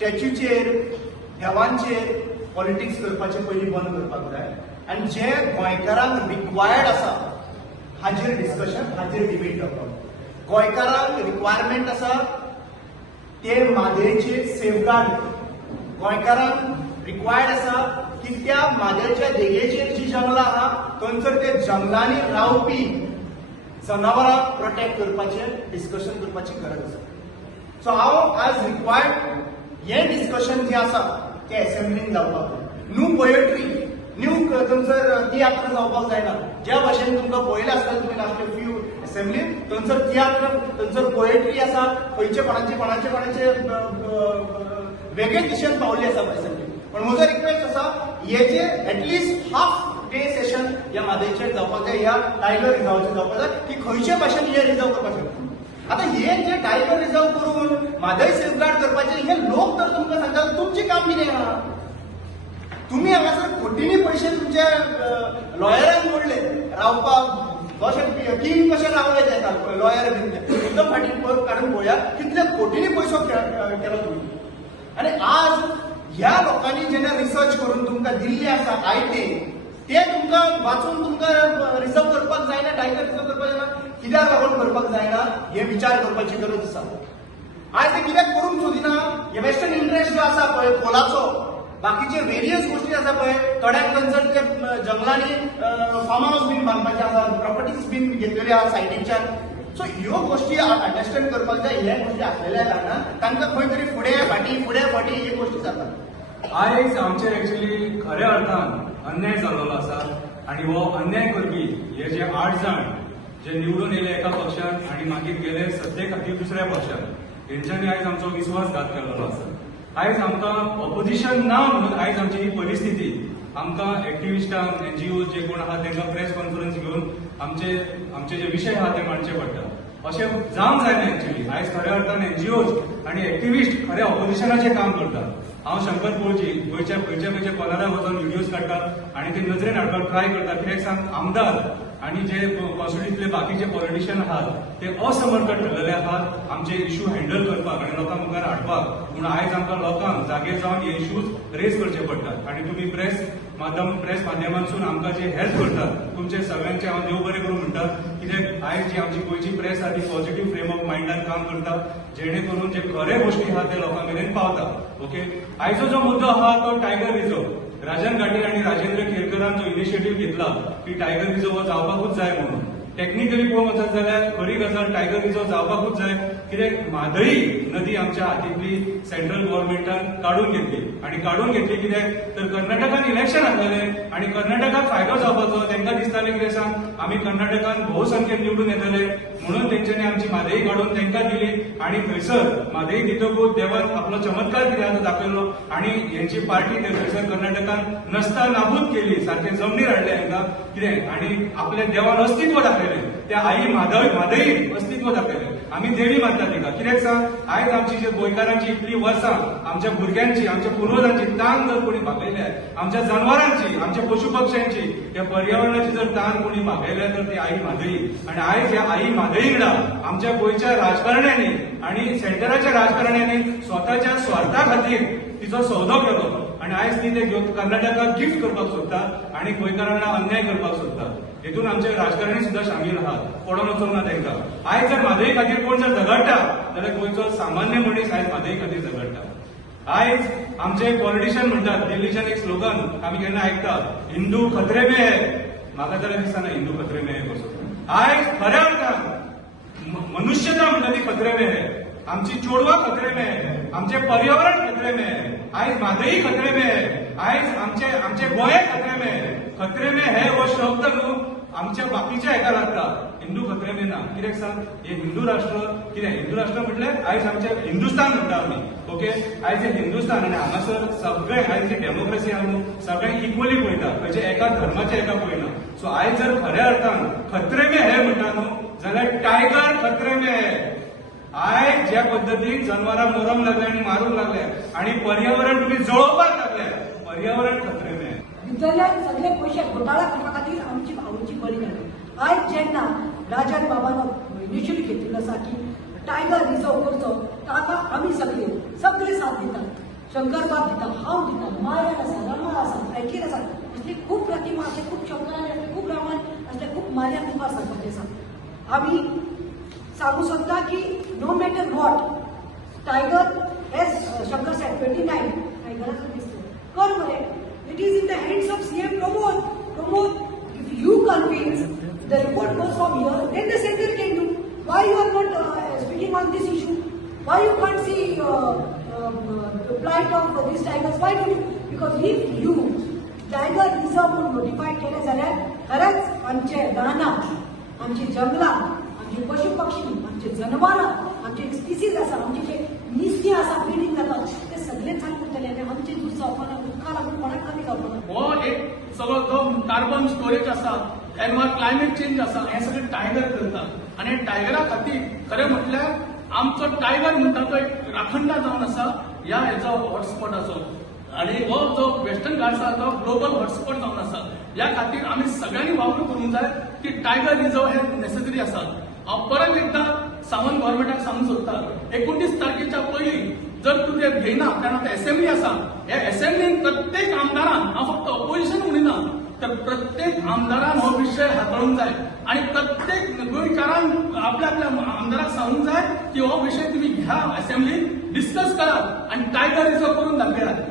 स्टॅच्यूचेर हेवांचेर politics करपाचें पयलीं बंद करपाक जाय आनी जे गोंयकारांक रिक्वायर्ड आसा हाजेर डिस्कशन हाजेर डिबेट जावपाक गोंयकारांक रिक्वायरमेंट आसा ते म्हादयचे सेफगार्ड गोंयकारांक रिक्वायर्ड आसा की त्या म्हादयच्या देगेचेर जी जंगलां आहा थंयसर ते जंगलांनी रावपी जनावरांक प्रोटेक्ट करपाचें डिस्कशन करपाची गरज आसा. सो हांव आज रिक्वायर्ड हे डिस्कशन जे आसा ते असेंब्लीन जावपाक जाय. न्यू पोएट्री न्यू थंयसर तियात्र जावपाक जायना. ज्या भाशेन तुमकां पळयलें आसतलें तुमी लास्ट फ्यू असेंब्लीन थंयसर तियात्र थंयसर पोएट्री आसा खंयचे कोणाचे वेगळे दिशेन पावल्ली आसा असेंब्लीन. पण म्हजो रिक्वेस्ट आसा हेचे एटलिस्ट हाफ डे सेशन ह्या म्हादयचेर जावपाक जाय ह्या टायगर रिझर्वाचेर जावपाक जाय की खंयचे भाशेन हे रिझर्व करपाचें. आता हे जे टायगर रिझर्व करून म्हादय सेफगार्ड करपाचे हे लोक तर तुमकां सांगतात तुमची काम कितें आहा. तुम्ही हांगासर कोटींनी पयशे तुमच्या लॉयरांक मोडले रावपाक जशें किंग कशें रावले ते लॉयर बीन एकदम फाटीं काडून पळोवया कितले कोटींनी पयसो केलो तुमी. आनी आज ह्या लोकांनी जेन्ना रिसर्च करून तुमकां दिल्ले आसा आयते ते तुमकां वाचून तुमकां रिझर्व करपाक जायना टायगर रिझर्व करपाक जायना कित्याक लागून करपाक जायना हे विचार करपाची गरज आसा. आज ते कित्याक करूंक सोदिना हे वेस्टर्न इंटरेस्ट जो आसा पळय कोलाचो बाकीचे वेरियस गोष्टी आसा पळय थोड्याक थंयसर ते जंगलांनी फार्म हाऊस बीन बांदपाचे आसा प्रॉपर्टीज बीन घेतलेले आहा सायडीच्यान. सो ह्यो गोष्टी अंडरस्टँड करपाक जाय. हे गोष्टी आसलेल्या कारणान तांकां खंय तरी फुडें फाटी हे गोष्टी जातात. आयज आमचे एक्चुअली खऱ्या अर्थान अन्याय जाल्लो आसा आनी हो अन्याय करपी हे जे 8 जाण जे निवडून येले एका पक्षान आनी मागीर गेले सत्ते खातीर दुसऱ्या पक्षान हेंच्यांनी आयज आमचो विश्वासघात केल्लो आसा. आयज आमकां ऑपोजिशन ना म्हणून आयज आमची ही परिस्थिती आमकां एक्टिविस्टांक NGO जे कोण आहा तांकां प्रेस कॉन्फरन्स घेवन आमचे जे विशय आहा ते मांडचे पडटा. अशें जावंक जायना एक्चुअली. आयज खऱ्या अर्थान NGOज आनी एक्टिविस्ट खरे ऑपोजिशनाचें काम करतात. हांव शंकर पोळची गोंयच्या खंयच्या कोनाराक वचून व्हिडियोज काडटा आनी ते नजरेन हाडपाक ट्राय करता. कित्याक सांग आमदार आनी जे कॉन्स्टिट्युएंसीतले बाकीचे पॉलिटिशियन आहात ते असमर्थ ठरलेले आहात आमचे इश्यू हँडल करपाक आनी लोकां मुखार हाडपाक. पूण आयज आमकां लोकांक जागे जावन हे इश्यूज रेज करचे पडटात आनी तुमी प्रेस माध्यमांतसून आमकां जे हेल्प करतात तुमचे सगळ्यांचे हांव देव बरें करूं म्हणटा. कित्याक आयज जी आमची गोंयची प्रेस आहा ती पॉझिटिव्ह फ्रेम ऑफ मायंडान काम करता जेणे करून जे खरे गोष्टी आहा ते लोकां मेरेन पावता. ओके आयचो जो मुद्दो आहा तो टायगर रिझर्व. राजन घाटी आनी राजेंद्र केरकरान जो इनिशिएटीव्ह घेतला की टायगर रिझर्व हो जावपाकूच जाय म्हणून टेक्निकली पळोवंक वचत जाल्यार खरी गजाल टायगर रिझर्व जावपाकूच जाय. कित्याक म्हादई नदी आमच्या हातींतली सेंट्रल गव्हर्नमेंटान काडून घेतली आनी काडून घेतली कित्याक तर कर्नाटकान इलेक्शन आसलेले आनी कर्नाटकाक फायदो जावपाचो तांकां दिसतालें कितें सांग आमी कर्नाटकान भोवसंख्येन निवडून येतले म्हणून तेंच्यांनी आमची म्हादई काडून तांकां दिली आनी थंयसर म्हादई दितकूच देवान आपलो चमत्कार कितें आसा दाखयलो आनी हेंची पार्टी थंयसर कर्नाटकान नसता नाबूद केली सारकें जमनीर हाडलें हांकां कितें आनी आपलें देवान अस्तित्व दाखयलें. त्या आई म्हादई अस्तित्व दाखयलें. आमी देवी मानतात तिका. कित्याक सांग आयज आमची जे गोंयकारांची इतली वर्सां आमच्या भुरग्यांची आमच्या पुर्वजांची तान जर कोणी भागयल्या आमच्या जनावरांची आमच्या पशु पक्ष्यांची त्या पर्यावरणाची जर तान कोणी भागयल्या तर ती आई म्हादई. आनी आयज ह्या आई म्हादई वांगडा आमच्या गोंयच्या राजकारण्यांनी आनी सेंटराच्या राजकारण्यांनी स्वताच्या स्वार्था खातीर तिचो सौदो केलो आनी आयज ती ते कर्नाटकाक गिफ्ट करपाक सोदता आनी गोंयकारांना अन्याय करपाक सोदता. हेतून आमचे राजकारणी सुद्धा शामील आहात. पडोन वचोंक ना तांकां. आयज जर म्हादई खातीर कोण जर झगडटा जाल्यार गोंयचो सामान्य मनीस आयज म्हादई खातीर झगडटा. आयज आमचे पॉलिटिशियन म्हणटात दिल्लीच्यान एक स्लोगन आमी केन्ना आयकता हिंदू खतरे में है. म्हाका जाल्यार दिसना हिंदू खतरे में है कसो. आयज खऱ्या अर्थान मनुष्यता म्हणटा ती खतरे में है. आमची चोडवां खतरे में है. आमचे पर्यावरण खतरे में है. आयज म्हादई खतरे में है. आयज आमचे गोंय खतरे में है. खतरे में है हो शब्द न्हू आमच्या बाकीच्या हेका लागता. हिंदू खतरे में ना. कित्याक सांग हे हिंदू राष्ट्र कितें हिंदू राष्ट्र म्हटल्यार आयज आमचे हिंदुस्तान म्हणटा आमी. ओके आयज हे हिंदुस्तान आनी हांगासर सगळे आयज जी डेमोक्रेसी आहा न्हू सगळे इक्वली पळयता खंयचे एका धर्माचे एका पळयना. सो आयज जर खऱ्या अर्थान खतरे में है म्हणटा न्हू जाल्यार टायगर खतरे में है. आयज ज्या पद्दतीन जनावरां मरूंक लागले आनी मारूंक लागले आनी पर्यावरण तुमी जळोवपाक लागले पर्यावरण खतरे में है. भितरल्यान सगळे पयशे घोटाळा करपा खातीर आमची भावची बळी घाली. आयज जेन्ना राजन बाबान इनिशिएटीव्ह घेतिल्लो आसा की टायगर रिझर्व करचो ताका आमी सगळे साथ दितात. शंकर बाब दिता, हांव दिता, मायार आसा, रामा आसा, फ्रँकीन आसा, असले खूब प्रतिमा असले खूब शंकरान असले खूब रामान असले खूब मार्यान मुखार सरपाचें आसा. आमी सांगू सोदता की no matter what tiger as Shankar said 29 टायगराचो दिसतो कर मरे. It is in the hands of CM Pramod if you convince the report गोes from here then the center can do. Why you are not speaking on this issue? Why you can't see the plight of these tigers? Why don't you? Because if you tiger reserve म्हणून notify केले जाल्यार खरंच आमचे रानां, आमची जंगलां, आमचे पशु पक्षी, आमचे जनावरां, आमचे स्पिसीज आसा, आमचे जे निस्तीं आसा ब्रिडींग जाता ते सगळे चालू उरतले आनी आमचे दूध जावपाना, उदका लागून कोणाक कमी जावपाना. हो एक सगळो जो कार्बन स्टोरेज आसा, क्लायमेट चेंज आसा, हे सगळे टायगर करता. आणि टायगरा खातीर खरें म्हटल्यार आमचो टायगर म्हणटा तो एक राखणदार जावन आसा ह्या हेचो हॉटस्पॉटाचो. आणि हो जो वेस्टर्न घाट्स आसा तो ग्लोबल हॉटस्पॉट जावन आसा. ह्या खातीर आमी सगळ्यांनी वावर करूंक जाय की टायगर रिझर्व हे नेसेसरी आसा. हांव परत एकदा सावंत गव्हर्मेंटाक सांगूंक सोदता 29 तारखेच्या पयलीं जर तूं ते घेयना, कारण आतां असेंब्ली आसा, हे असेंब्लीन प्रत्येक आमदारान, हांव फक्त ऑपोजिशन म्हणिना, तर प्रत्येक आमदारान हो विषय हाताळूंक जाय आणि प्रत्येक गोंयकारान आपल्या आपल्या आमदाराक सांगूंक जाय की हो विषय तुम्ही घ्या, असेंब्लीन डिस्कस करात आणि टायगर रिझर्व करून दाखयात.